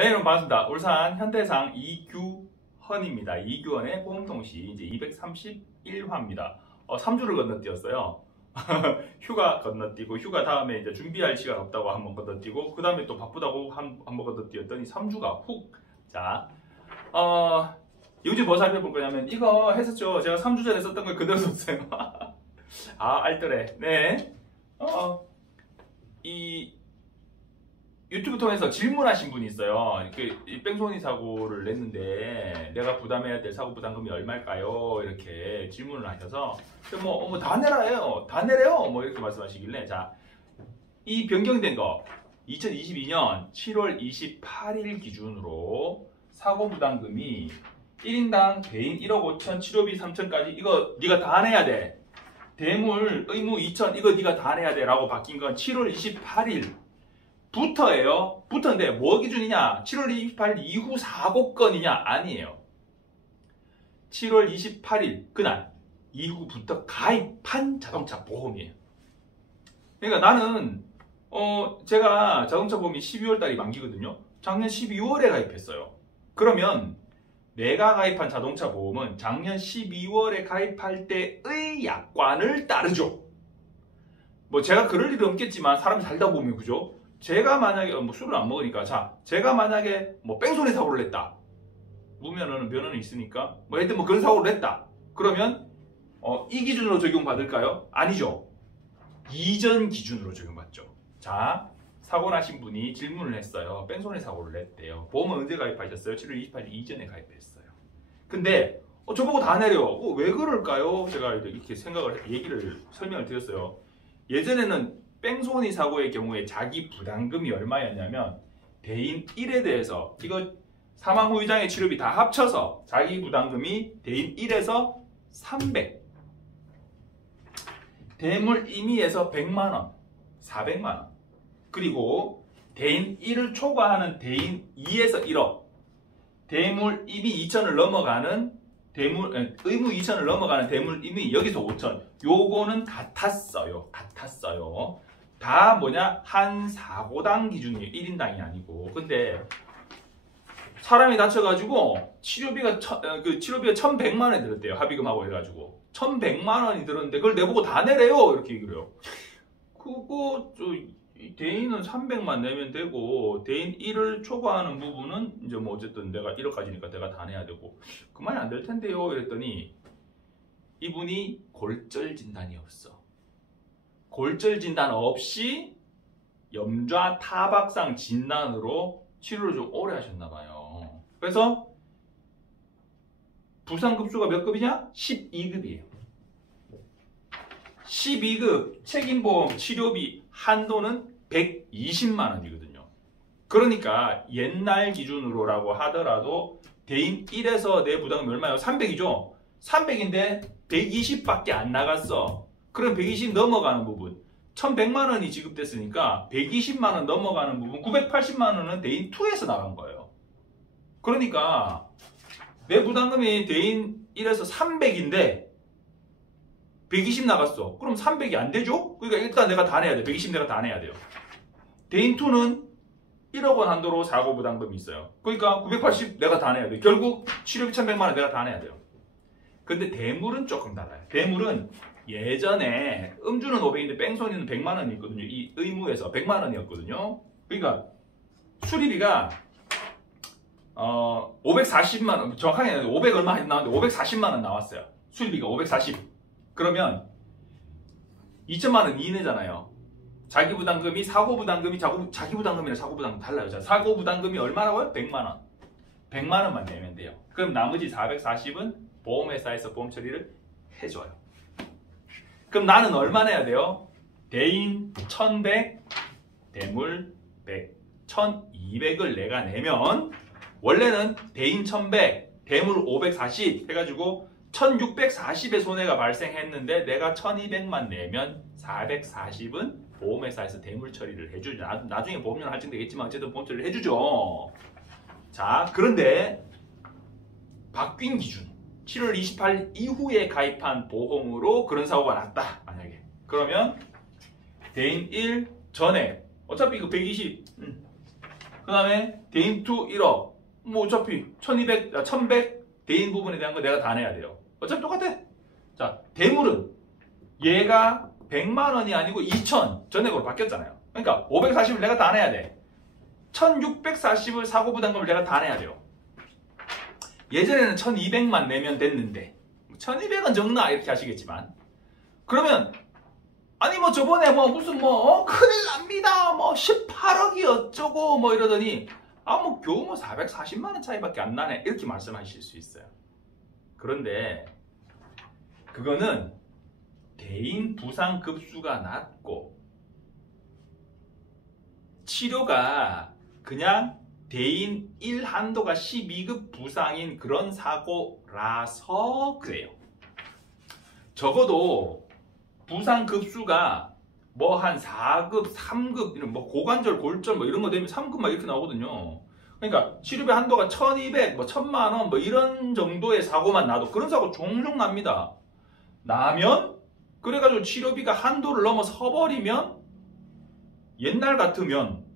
네, 여러분 반갑습니다. 울산 현대상 이규헌입니다. 이규헌의 보험통시 이제 231화입니다. 3주를 건너뛰었어요. 휴가 건너뛰고 휴가 다음에 이제 준비할 시간 없다고 한번 건너뛰고 그 다음에 또 바쁘다고 한번 건너뛰었더니 3주가 훅. 자, 요즘 뭐 살펴볼 거냐면 이거 했었죠. 제가 3주 전에 썼던 걸 그대로 썼어요. 아, 알뜰해. 네. 이 유튜브 통해서 질문하신 분이 있어요. 이 뺑소니 사고를 냈는데 내가 부담해야 될 사고 부담금이 얼마일까요? 이렇게 질문을 하셔서 뭐 다 내라요, 다 내래요, 뭐 이렇게 말씀하시길래 자, 이 변경된 거 2022년 7월 28일 기준으로 사고 부담금이 1인당 대인 1억 5천, 치료비 3천까지 이거 네가 다 내야 돼. 대물 의무 2천 이거 네가 다 내야 돼 라고 바뀐 건 7월 28일 부터예요. 부터인데 뭐 기준이냐? 7월 28일 이후 사고건이냐? 아니에요. 7월 28일 그날 이후부터 가입한 자동차 보험이에요. 그러니까 나는 제가 자동차 보험이 12월 달이 만기거든요. 작년 12월에 가입했어요. 그러면 내가 가입한 자동차 보험은 작년 12월에 가입할 때의 약관을 따르죠. 뭐 제가 그럴 일은 없겠지만 사람이 살다 보면 그죠? 제가 만약에 뭐 술을 안 먹으니까 자, 제가 만약에 뭐 뺑소니 사고를 냈다. 무면허는 면허는 있으니까 뭐 하여튼 뭐 그런 사고를 냈다. 그러면 이 기준으로 적용받을까요? 아니죠. 이전 기준으로 적용받죠. 자, 사고 나신 분이 질문을 했어요. 뺑소니 사고를 냈대요. 보험은 언제 가입하셨어요? 7월 28일 이전에 가입했어요. 근데 저보고 다 내려. 왜 그럴까요? 제가 이렇게 얘기를 설명을 드렸어요. 예전에는 뺑소니 사고의 경우에 자기 부담금이 얼마였냐면 대인 1에 대해서 이거 사망 후유장애 치료비 다 합쳐서 자기 부담금이 대인 1에서 300 대물 임의에서 100만원 400만원 그리고 대인 1을 초과하는 대인 2에서 1억 대물 임의 2천을 넘어가는 의무 2천을 넘어가는 대물 임의 여기서 5천 요거는 같았어요. 다 뭐냐? 한 사고당 기준이에요. 1인당이 아니고. 근데 사람이 다쳐가지고 치료비가 1,100만 원이 들었대요. 합의금하고 해가지고 1,100만 원이 들었는데 그걸 내보고 다 내래요. 이렇게 얘기를 해요. 그거 대인은 300만 내면 되고 대인 1을 초과하는 부분은 이제 뭐 어쨌든 내가 1억까지니까 내가 다 내야 되고 그만이 안 될 텐데요. 이랬더니 이분이 골절 진단이 없어. 골절 진단 없이 염좌 타박상 진단으로 치료를 좀 오래 하셨나 봐요. 그래서 부상급수가 몇 급이냐? 12급이에요. 12급 책임보험 치료비 한도는 120만 원이거든요. 그러니까 옛날 기준으로라고 하더라도 대인 1에서 내 부담금이 얼마예요? 300이죠? 300인데 120밖에 안 나갔어. 그럼 120 넘어가는 부분 1100만 원이 지급됐으니까 120만 원 넘어가는 부분 980만 원은 대인 2에서 나간 거예요. 그러니까 내 부담금이 대인 1에서 300인데 120 나갔어. 그럼 300이 안 되죠? 그러니까 일단 내가 다 내야 돼. 120 내가 다 내야 돼요. 대인 2는 1억 원 한도로 사고 부담금이 있어요. 그러니까 980 내가 다 내야 돼. 결국 치료비 1100만 원 내가 다 내야 돼요. 근데 대물은 조금 달라요. 대물은 예전에 음주는 500인데 뺑소니는 100만 원이 있거든요. 이 의무에서 100만 원이었거든요. 그러니까 수리비가 540만 원, 정확하게 500 얼마 나왔는데 540만 원 나왔어요. 수리비가 540. 그러면 2천만 원 이내잖아요. 자기 부담금이 사고 부담금이 자기 부담금이랑 사고 부담금 달라요. 자, 사고 부담금이 얼마라고요? 100만 원. 100만 원만 내면 돼요. 그럼 나머지 440은 보험회사에서 보험 처리를 해줘요. 그럼 나는 얼마 내야 돼요? 대인 1100, 대물 100, 1200을 내가 내면 원래는 대인 1100, 대물 540 해가지고 1640의 손해가 발생했는데 내가 1200만 내면 440은 보험회사에서 대물 처리를 해주죠. 나중에 보험료는 할증되겠지만 어쨌든 보험 처리를 해주죠. 자, 그런데 바뀐 기준 7월 28일 이후에 가입한 보험으로 그런 사고가 났다. 만약에 그러면 대인 1 전에 어차피 이거 120 그 다음에 대인 투 1억. 뭐 어차피 1100 대인 부분에 대한 거 내가 다 내야 돼요. 어차피 똑같아. 자, 대물은 얘가 100만 원이 아니고 2000 전액으로 바뀌었잖아요. 그러니까 540을 내가 다 내야 돼. 1640을 사고부담금을 내가 다 내야 돼요. 예전에는 1200만 내면 됐는데 1200은 적나 이렇게 하시겠지만, 그러면 아니 뭐 저번에 뭐 무슨 뭐 큰일 납니다 뭐 18억이 어쩌고 뭐 이러더니 뭐 겨우 뭐 440만 원 차이밖에 안 나네 이렇게 말씀하실 수 있어요. 그런데 그거는 대인 부상 급수가 낮고 치료가 그냥 대인 1 한도가 12급 부상인 그런 사고라서 그래요. 적어도 부상 급수가 뭐 한 4급, 3급 이런 뭐 고관절, 골절 뭐 이런 거 되면 3급 막 이렇게 나오거든요. 그러니까 치료비 한도가 1200, 뭐 1000만 원 뭐 이런 정도의 사고만 나도 그런 사고 종종 납니다. 나면 그래가지고 치료비가 한도를 넘어 서버리면 옛날 같으면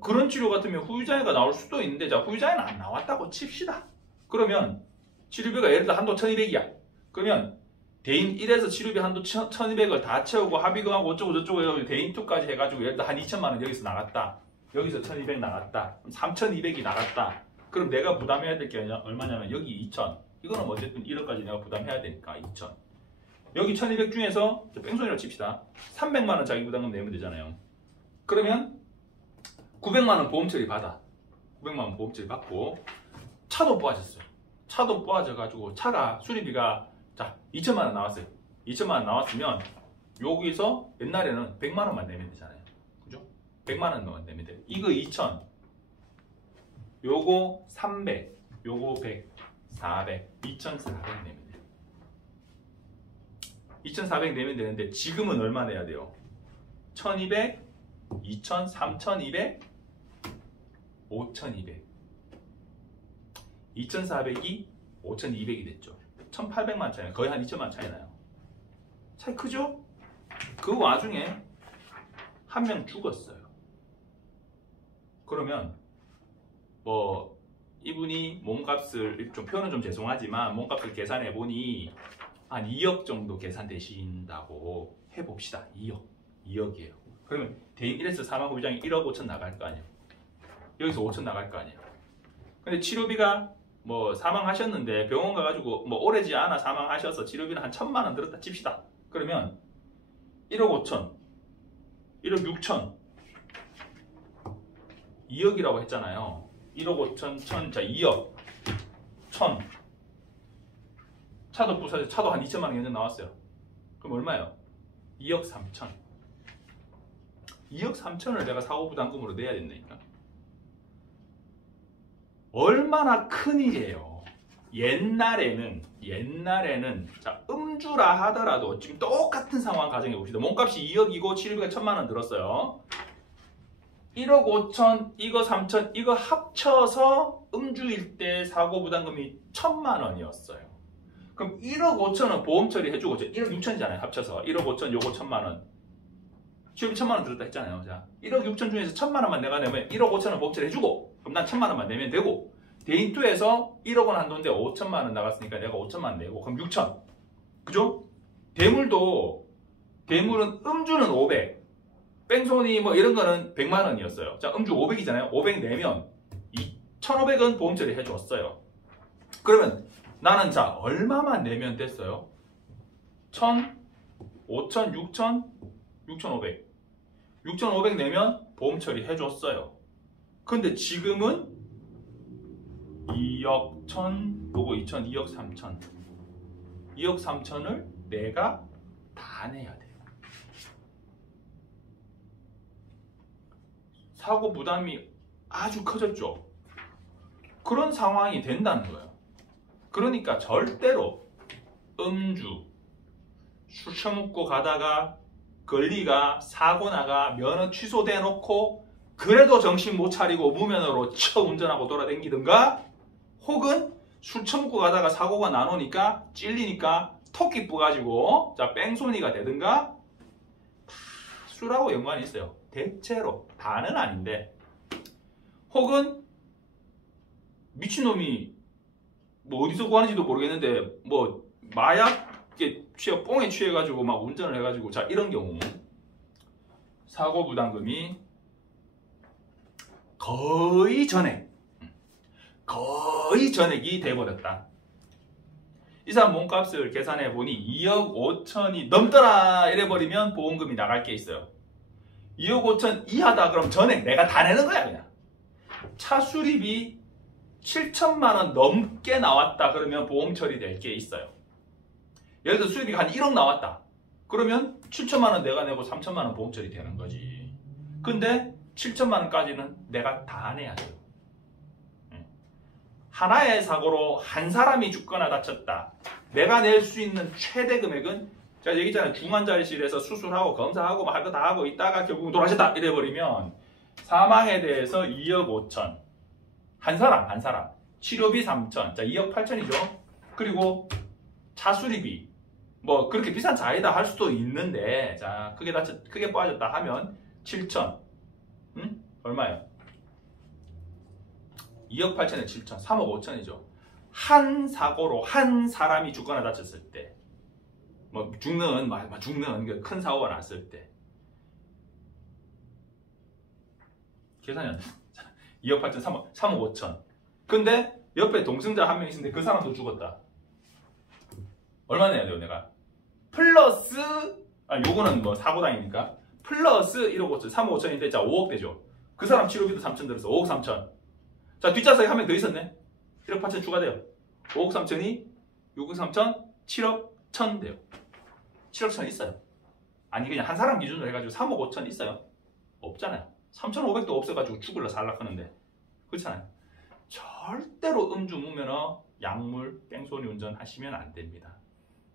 그런 치료 같으면 후유장애가 나올 수도 있는데, 자, 후유장애는 안 나왔다고 칩시다. 그러면 치료비가 예를 들어 한도 1200이야. 그러면 대인 1에서 치료비 한도 1200을 다 채우고 합의금하고 어쩌고 저쩌고 해가지고 대인 2까지 해가지고 예를 들어 한 2천만 원 여기서 나갔다. 여기서 1200 나갔다. 3200이 나갔다. 그럼 내가 부담해야 될 게 얼마냐면 여기 2000. 이거는 어쨌든 1억까지 내가 부담해야 되니까 2000. 여기 1200 중에서 뺑소니로 칩시다. 300만 원 자기 부담금 내면 되잖아요. 그러면 900만 원 보험 처리 받아. 900만 원 보험 처리 받고 차도 뽑아졌어요. 차도 뽑아져가지고 차가 수리비가 자 2천만 원 나왔어요. 2천만 원 나왔으면 여기서 옛날에는 100만 원만 내면 되잖아요. 그죠? 100만 원만 내면 돼요. 이거 2000, 요거 300, 요거 100, 400, 2400 내면 돼요. 2400 내면 되는데 지금은 얼마 내야 돼요? 1200, 2000, 3200, 5200. 2400이 5200이 됐죠. 1800만 차이, 거의 한 2000만 차이 나요. 차이 크죠? 그 와중에 한 명 죽었어요. 그러면 뭐 이분이 몸값을 좀 표현은 좀 죄송하지만 몸값을 계산해 보니 한 2억 정도 계산되신다고 해봅시다. 2억이에요. 그러면 대인 1에서 사망 후유장이 1억 5천 나갈 거 아니에요. 여기서 5천 나갈 거 아니에요. 근데 치료비가 뭐 사망하셨는데 병원 가가지고 뭐 오래지 않아 사망하셔서 치료비는 한 1000만 원 들었다 칩시다. 그러면 1억 5천, 1억 6천, 2억이라고 했잖아요. 1억 5천, 1000, 자 2억, 1000. 차도 부사져, 차도 한 2천만 원 연전 나왔어요. 그럼 얼마예요? 2억 3천. 2억 3천을 내가 사고부담금으로 내야 된다니까. 얼마나 큰 일이에요. 옛날에는 자 음주라 하더라도 지금 똑같은 상황 가정해 봅시다. 몸값이 2억이고 치료비가 1000만 원 들었어요. 1억 5천, 이거 3천, 이거 합쳐서 음주일 때 사고부담금이 1000만 원이었어요. 그럼 1억 5천은 보험 처리해주고 1억 6천이잖아요. 합쳐서 1억 5천, 요거 1000만 원. 치료비 1000만 원 들었다 했잖아요. 자, 1억 6천 중에서 1000만 원만 내가 내면 1억 5천은 보험 처리해주고 그럼 난 1000만 원만 내면 되고, 대인2에서 1억 원 한도인데 5천만 원 나갔으니까 내가 5천만 원 내고 그럼 6천. 그죠? 대물은 음주는 500, 뺑소니 뭐 이런 거는 100만 원이었어요. 자, 음주 500이잖아요. 500 내면 1500은 보험 처리 해줬어요. 그러면 나는 자 얼마만 내면 됐어요? 1000, 5000, 6000, 6500. 6500 내면 보험 처리 해줬어요. 근데 지금은 2억 1000, 요거 2000, 2억 3000. 2억 3000을 내가 다 내야 돼요. 사고 부담이 아주 커졌죠. 그런 상황이 된다는 거예요. 그러니까 절대로 음주, 술 처먹고 가다가 걸리가 사고 나가 면허 취소돼 놓고 그래도 정신 못 차리고 무면허로 운전하고 돌아다니든가, 혹은 술 처먹고 가다가 사고가 나노니까 찔리니까 토끼 뿌가지고 자 뺑소니가 되든가, 술하고 연관이 있어요. 대체로 다는 아닌데 혹은 미친놈이 뭐 어디서 구하는지도 모르겠는데 뭐 마약에 취해 뽕에 취해가지고 막 운전을 해가지고 자 이런 경우 사고 부담금이 거의 전액이 돼버렸다. 이 사람 몸값을 계산해 보니 2억 5천이 넘더라 이래버리면 보험금이 나갈 게 있어요. 2억 5천 이하다 그럼 전액 내가 다 내는 거야 그냥. 차 수리비 7천만 원 넘게 나왔다 그러면 보험 처리될 게 있어요. 예를 들어 수리비가 한 1억 나왔다. 그러면 7천만 원 내가 내고 3천만 원 보험 처리 되는 거지. 근데 7천만 원까지는 내가 다 내야 돼요. 하나의 사고로 한 사람이 죽거나 다쳤다. 내가 낼 수 있는 최대 금액은 제가 얘기했잖아요. 중환자실에서 수술하고 검사하고 할 거 다 하고 있다가 결국 돌아가셨다 이래버리면 사망에 대해서 2억 5천 한 사람 치료비 3천 자 2억 8천이죠. 그리고 차 수리비 뭐 그렇게 비싼 차 아니다 할 수도 있는데 자 크게 빠졌다 하면 7천 얼마예요? 2억 8천에 7천 3억 5천이죠. 한 사고로 한 사람이 죽거나 다쳤을 때 뭐 죽는 큰 사고가 났을 때 계산이 안 돼. 2억 8천 3억 5천 근데 옆에 동승자 한 명 있는데 그 사람도 죽었다. 얼마 내야 돼요 내가? 플러스 요거는 뭐 사고당이니까 플러스 1억 5천 3억 5천인데 자 5억 되죠. 그 사람 치료비도 3천 들었어. 5억 3천 자 뒷좌석에 한 명 더 있었네. 1억 8천 추가돼요. 5억 3천이 6억 3천 7억 1천 돼요. 7억 1천 있어요. 아니 그냥 한 사람 기준으로 해가지고 3억 5천 있어요? 없잖아요. 3,500도 없어가지고 죽을라 살락하는데 그렇잖아요. 절대로 음주 무면허 약물 뺑소니 운전 하시면 안 됩니다.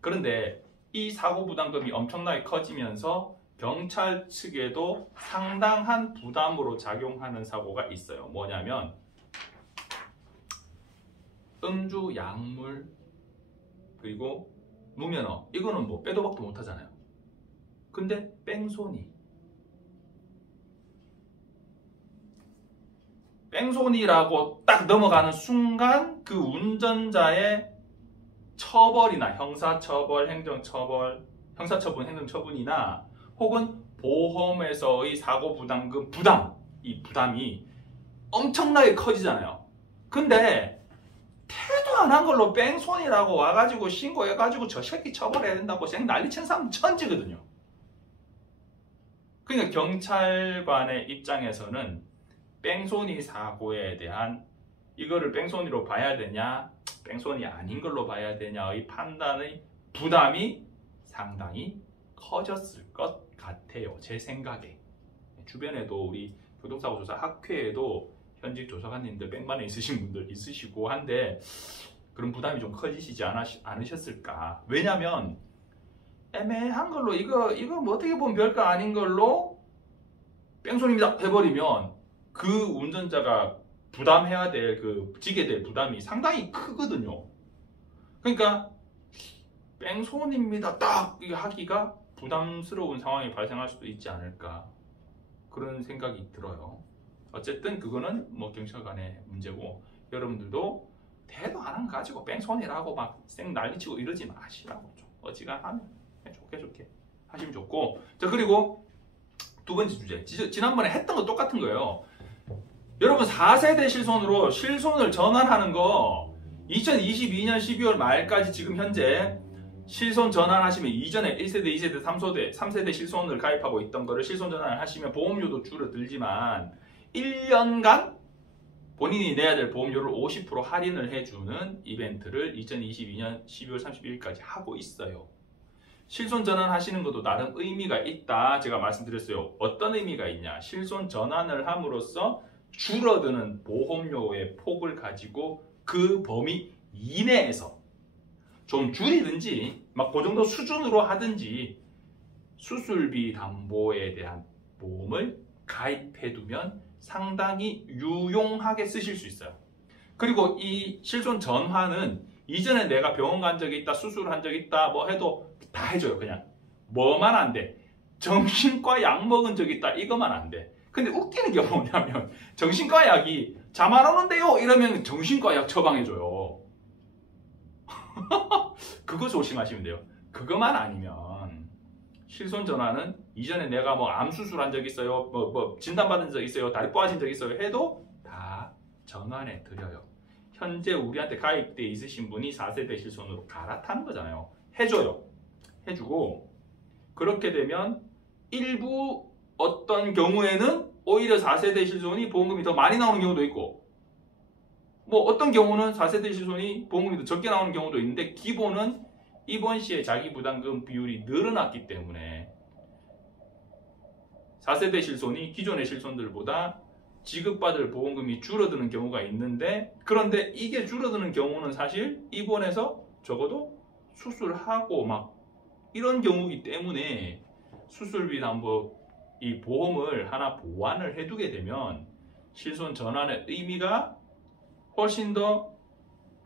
그런데 이 사고 부담금이 엄청나게 커지면서 경찰 측에도 상당한 부담으로 작용하는 사고가 있어요. 뭐냐면 음주, 약물, 그리고 무면허 이거는 뭐 빼도 박도 못 하잖아요. 근데 뺑소니라고 딱 넘어가는 순간 그 운전자의 처벌이나 형사처벌, 행정처분이나 혹은 보험에서의 사고 부담금 이 부담이 엄청나게 커지잖아요. 근데 태도 안 한 걸로 뺑소니라고 와가지고 신고해가지고 저 새끼 처벌해야 된다고 생 난리친 사람 천지거든요. 그러니까 경찰관의 입장에서는 뺑소니 사고에 대한 이거를 뺑소니로 봐야 되냐 뺑소니 아닌 걸로 봐야 되냐의 판단의 부담이 상당히 커졌을 것 같아요. 제 생각에. 주변에도 우리 교통사고 조사 학회에도 현직 조사관님들 100만 원 있으신 분들 있으시고 한데 그런 부담이 좀 커지시지 않으셨을까. 왜냐면 애매한 걸로 이거 뭐 어떻게 보면 별거 아닌 걸로 뺑소니입니다 해버리면 그 운전자가 부담해야 될 지게 될 부담이 상당히 크거든요. 그러니까 뺑소니입니다 딱 이거 하기가 부담스러운 상황이 발생할 수도 있지 않을까 그런 생각이 들어요. 어쨌든 그거는 뭐 경찰관의 문제고 여러분들도 대도 안 한 거 가지고 뺑소니라고 막 쌩 난리치고 이러지 마시라고. 좀 어지간하면 좋게 하시면 좋고. 자 그리고 두 번째 주제 지난번에 했던 거 똑같은 거예요. 여러분 4세대 실손으로 실손을 전환하는 거 2022년 12월 말까지 지금 현재 실손 전환하시면 이전에 1세대, 2세대, 3세대 실손을 가입하고 있던 거를 실손 전환을 하시면 보험료도 줄어들지만 1년간 본인이 내야 될 보험료를 50% 할인을 해주는 이벤트를 2022년 12월 31일까지 하고 있어요. 실손 전환하시는 것도 나름 의미가 있다. 제가 말씀드렸어요. 어떤 의미가 있냐. 실손 전환을 함으로써 줄어드는 보험료의 폭을 가지고 그 범위 이내에서 좀 줄이든지 막 그 정도 수준으로 하든지 수술비 담보에 대한 보험을 가입해두면 상당히 유용하게 쓰실 수 있어요. 그리고 이 실손 전환은 이전에 내가 병원 간 적이 있다, 수술한 적이 있다 뭐 해도 다 해줘요. 그냥 뭐만 안 돼. 정신과 약 먹은 적이 있다 이거만 안 돼. 근데 웃기는 게 뭐냐면 정신과 약이 잠 안 오는데요 이러면 정신과 약 처방해줘요. 그거 조심하시면 돼요. 그것만 아니면 실손 전환은 이전에 내가 뭐 암 수술한 적 있어요, 뭐 진단받은 적 있어요, 다리 빠진 적 있어요 해도 다 전환해 드려요. 현재 우리한테 가입돼 있으신 분이 4세대 실손으로 갈아타는 거잖아요. 해줘요. 해주고 그렇게 되면 일부 어떤 경우에는 오히려 4세대 실손이 보험금이 더 많이 나오는 경우도 있고 뭐 어떤 경우는 4세대 실손이 보험금이 더 적게 나오는 경우도 있는데 기본은 입원 시에 자기 부담금 비율이 늘어났기 때문에 4세대 실손이 기존의 실손들보다 지급받을 보험금이 줄어드는 경우가 있는데 그런데 이게 줄어드는 경우는 사실 입원해서 적어도 수술하고 막 이런 경우이기 때문에 수술비나 뭐 이 보험을 하나 보완을 해두게 되면 실손 전환의 의미가 훨씬 더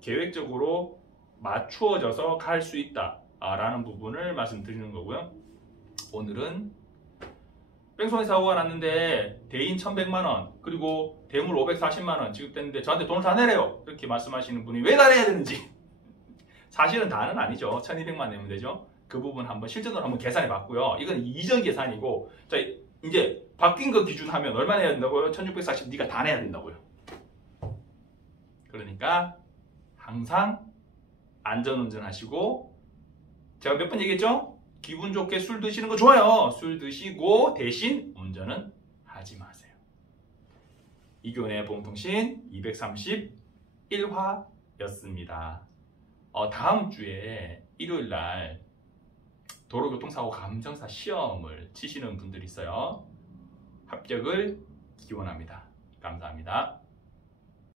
계획적으로 맞추어져서 갈 수 있다라는 부분을 말씀드리는 거고요. 오늘은 뺑소니 사고가 났는데 대인 1,100만원 그리고 대물 540만원 지급됐는데 저한테 돈을 다 내래요 이렇게 말씀하시는 분이 왜 다 내야 되는지 사실은 다는 아니죠. 1,200만 내면 되죠. 그 부분 한번 실전으로 한번 계산해 봤고요. 이건 이전 계산이고 자 이제 바뀐 거 기준하면 얼마 내야 된다고요? 1,640 네가 다 내야 된다고요. 그러니까 항상 안전운전 하시고 제가 몇 번 얘기했죠? 기분 좋게 술 드시는 거 좋아요. 술 드시고 대신 운전은 하지 마세요. 이교훈의 보험통신 231화였습니다. 다음 주에 일요일날 도로교통사고 감정사 시험을 치시는 분들이 있어요. 합격을 기원합니다. 감사합니다.